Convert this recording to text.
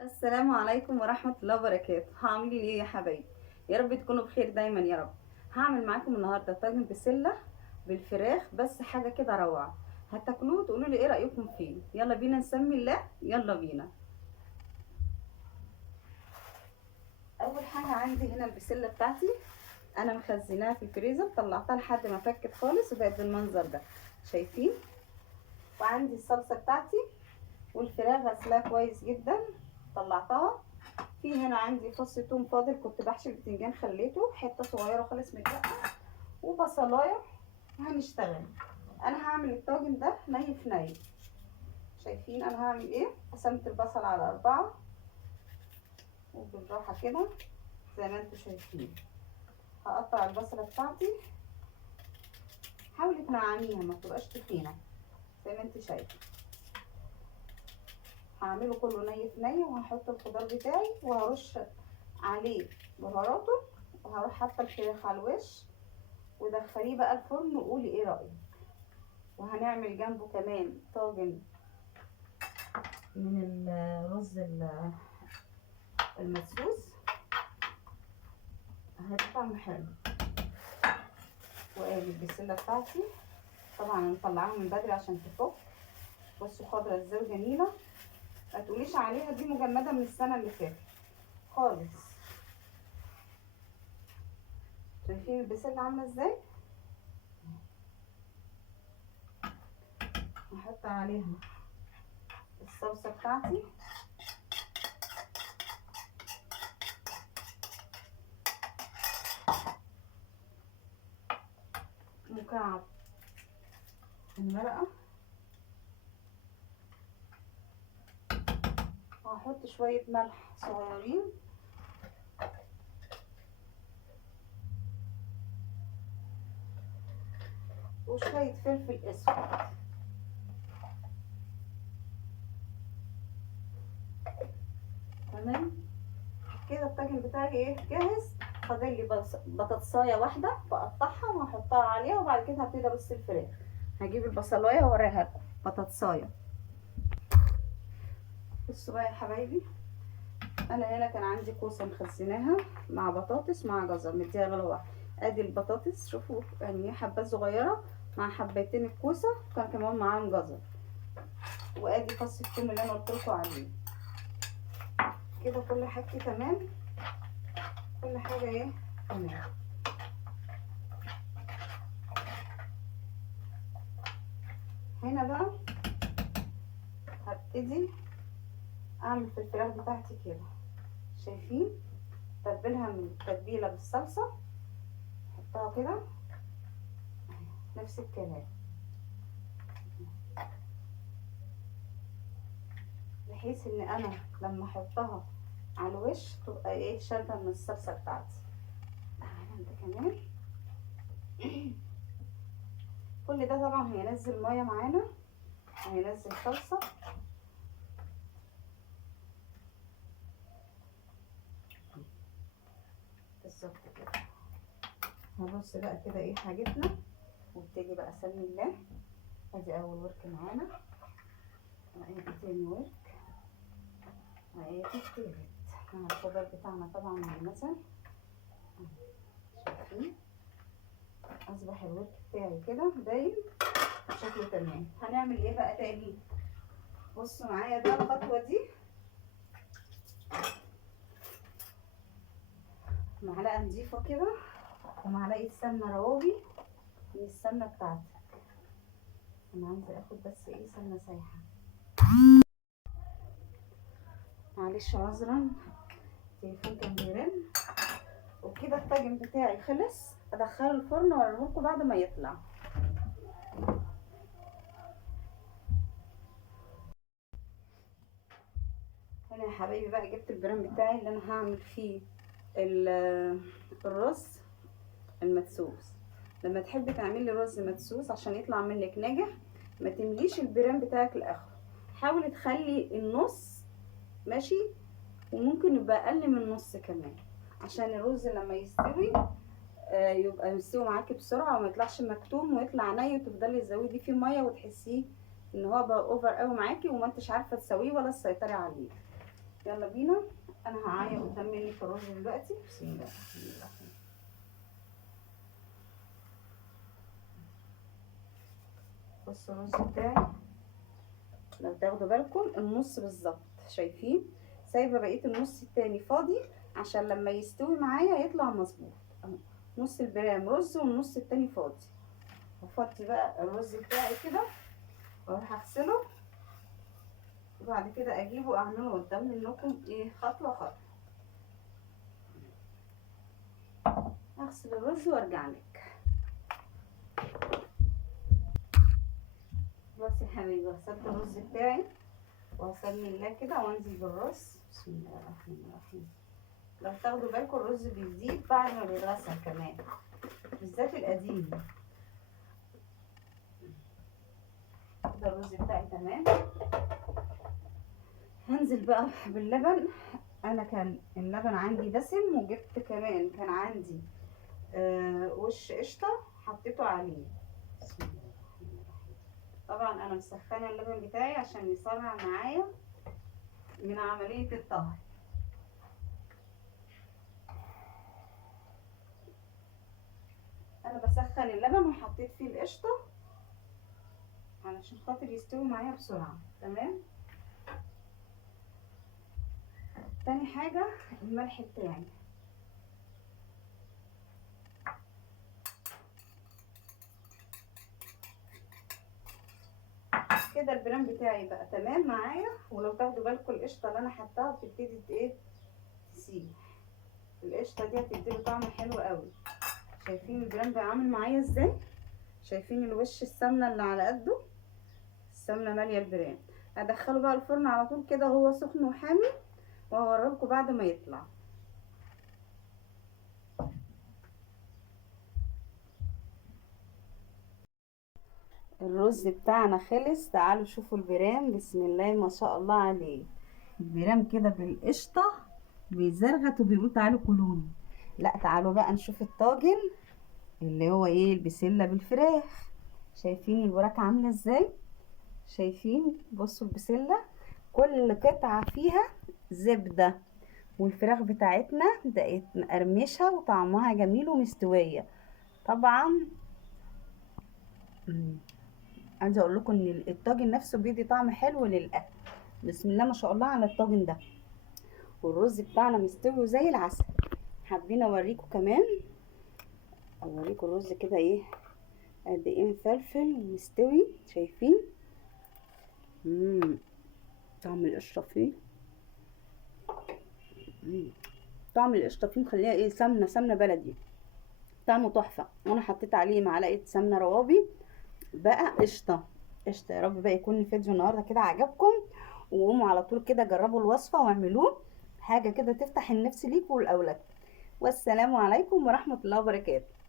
السلام عليكم ورحمة الله وبركاته. هعمل ايه يا حبايبي؟ يا رب تكونوا بخير دايما يا رب. هعمل معاكم النهارده طاجن بسلة بالفراخ، بس حاجة كده روعة. هتاكلوه وتقولوا لي ايه رأيكم فيه. يلا بينا نسمي الله، يلا بينا. اول حاجة عندي هنا البسلة بتاعتي، انا مخزناها في الفريزر، طلعتها لحد ما فكت خالص وبقت بالمنظر ده، شايفين؟ وعندي الصلصة بتاعتي والفراخ غسلاها كويس جدا، طلعتها. في هنا عندي فص توم فاضل، كنت بحشي البتنجان خليته حته صغيره خالص متبقى، وبصلايه. هنشتغل. انا هعمل الطاجن ده ني في ني. شايفين انا هعمل ايه؟ قسمت البصل على 4 وبالراحه كده زي ما انتم شايفين. هقطع البصله بتاعتي، حاولي تنعميها ما تبقاش تخينه زي ما انت شايفه. هعمله كله ني في ني، وهحط الخضار بتاعي وهرش عليه بهاراته، وهروح حاطه الفراخ على الوش، ودخليه بقى الفرن وقولي ايه رايك. وهنعمل جنبه كمان طاجن من الرز المدسوس، هيبقى طعمه حلو. وادي البسله بتاعتي، طبعا انا مطلعاها من بدري عشان تفك. بصوا خضرا ازاي جميله، ما تقوليش عليها دي مجمده من السنه اللي فاتت خالص. شايفين البسله عامله ازاي؟ هحط عليها الصلصه بتاعتي، مكعب المرقه، وهحط شويه ملح صغيرين، وشويه فلفل اسود. تمام كده الطاجن بتاعي ايه جاهز. فاضل لي بطاطسايه واحده بقطعها وهحطها عليها، وبعد كده هبتدي ارص الفراخ. هجيب البصلايه واوريها لكم بطاطسايه. بصوا بقى يا حبايبي، انا هنا كان عندي كوسه مخزناها مع بطاطس مع جزر مديها غلوه. ادي البطاطس شوفوا يعني حبات صغيره مع حبتين الكوسه، كان كمان معاهم جزر. وادي فص الثوم اللي انا قلت لكم عليه. كده كل حاجتي تمام، كل حاجه ايه تمام. هنا بقى هبتدي اعمل في الفراخ بتاعتي كده، شايفين؟ تتبلها من التتبيله بالصلصه، احطها كده نفس الكلام، بحيث ان انا لما احطها على الوش تبقى ايه شاربه من الصلصه بتاعتي. تعالى انت كمان. كل ده طبعا هينزل ميه معانا، هينزل صلصه. بالظبط كده. هنرص بقى كده ايه حاجتنا، وابتدي بقى اسمي الله. ادي اول ورك معانا، وادي تاني ورك، وادي التالت مع الخضار بتاعنا طبعا مع المثل. شايفين اصبح الورك بتاعي كده باين شكله تمام. هنعمل ايه بقى تاني؟ بصوا معايا بقى الخطوه دي. معلقه نضيفه كده ومعلقه سمنه روابي من السمنه بتاعتي. انا عايزه اخد بس ايه سمنه سايحه، معلش عذرا التليفون كان بيرن. وكده الطاجن بتاعي خلص، ادخله الفرن واوريهولكوا بعد ما يطلع. هنا يا حبايبي بقى جبت البرام بتاعي اللي انا هعمل فيه الرز المدسوس. لما تحبي تعملي رز مدسوس عشان يطلع منك ناجح، ما تمليش البرام بتاعك لاخره، حاولي تخلي النص ماشي، وممكن يبقى اقل من نص كمان، عشان الرز لما يستوي يبقى مستوي معاكي بسرعه وما يطلعش مكتوم ويطلع ني، وتفضلي تزودي فيه ميه وتحسيه ان هو بقى اوفر قوي معاكي وما انتش عارفه تسويه ولا تسيطري عليه. يلا بينا. انا هعاير قدام مني في الرز دلوقتي. بسم الله الرحمن الرحيم. بصوا الرز بتاعي، لو تاخدوا بالكم النص بالظبط، شايفين؟ سايبه بقيه النص التاني فاضي عشان لما يستوي معايا يطلع مظبوط. نص البرام رز والنص التاني فاضي. هفضي بقى الرز بتاعي كده واروح اغسله، وبعد كده اجيبه اعمله قدام منكم ايه خطوه خطوه. اغسل الرز وارجع لك. بصي يا حبيبي، غسلت الرز بتاعي وهسمي الله كده وانزل بالرز. بسم الله الرحمن الرحيم. لو تاخدوا بالكم الرز بيزيد بعد ما بيتغسل كمان، بالذات القديم. ده الرز بتاعي تمام. هنزل بقى باللبن. انا كان اللبن عندي دسم، وجبت كمان كان عندي وش قشطه حطيته عليه. بسم الله الرحمن الرحيم. طبعا انا مسخنه اللبن بتاعي عشان يسرع معايا من عمليه الطهي. انا بسخن اللبن وحطيت فيه القشطه علشان خاطر يستوي معايا بسرعه. تمام. تاني حاجه الملح بتاعي. كده البرام بتاعي بقى تمام معايا. ولو تاخدوا بالكم القشطه اللي انا حطاها بتبتدي ايه تسيح. القشطه دي هتديله طعم حلو قوي. شايفين البرام بقى عامل معايا ازاي؟ شايفين الوش السمنه اللي على قده؟ السمنه ماليه البرام. هدخله بقى الفرن على طول كده وهو سخن وحامي، وهوريلكم بعد ما يطلع. الرز بتاعنا خلص. تعالوا شوفوا البرام. بسم الله ما شاء الله عليه. البرام كده بالقشطه بيزرغت وبيقول تعالوا كلوني. لا تعالوا بقى نشوف الطاجن اللي هو ايه البسله بالفراخ. شايفين الوراك عامله ازاي؟ شايفين؟ بصوا البسله كل قطعه فيها زبده، والفراخ بتاعتنا بقت مقرمشه وطعمها جميل ومستويه. طبعا عايزه اقول لكم ان الطاجن نفسه بيدي طعم حلو للاكل. بسم الله ما شاء الله على الطاجن ده. والرز بتاعنا مستوي زي العسل. حابين اوريكم كمان، اوريكم الرز كده ايه قد ايه مفلفل ومستوي. شايفين؟ طعم القشطه فيه. طعم القشطه فيه مخليها ايه سمنه بلدي، طعمه تحفه. وانا حطيت عليه معلقه سمنه روابي بقى قشطه. قشطه. يا رب بقى يكون الفيديو النهارده كده عجبكم، وقوموا على طول كده جربوا الوصفه واعملوه. حاجه كده تفتح النفس ليكم ولاولادكم. والسلام عليكم ورحمه الله وبركاته.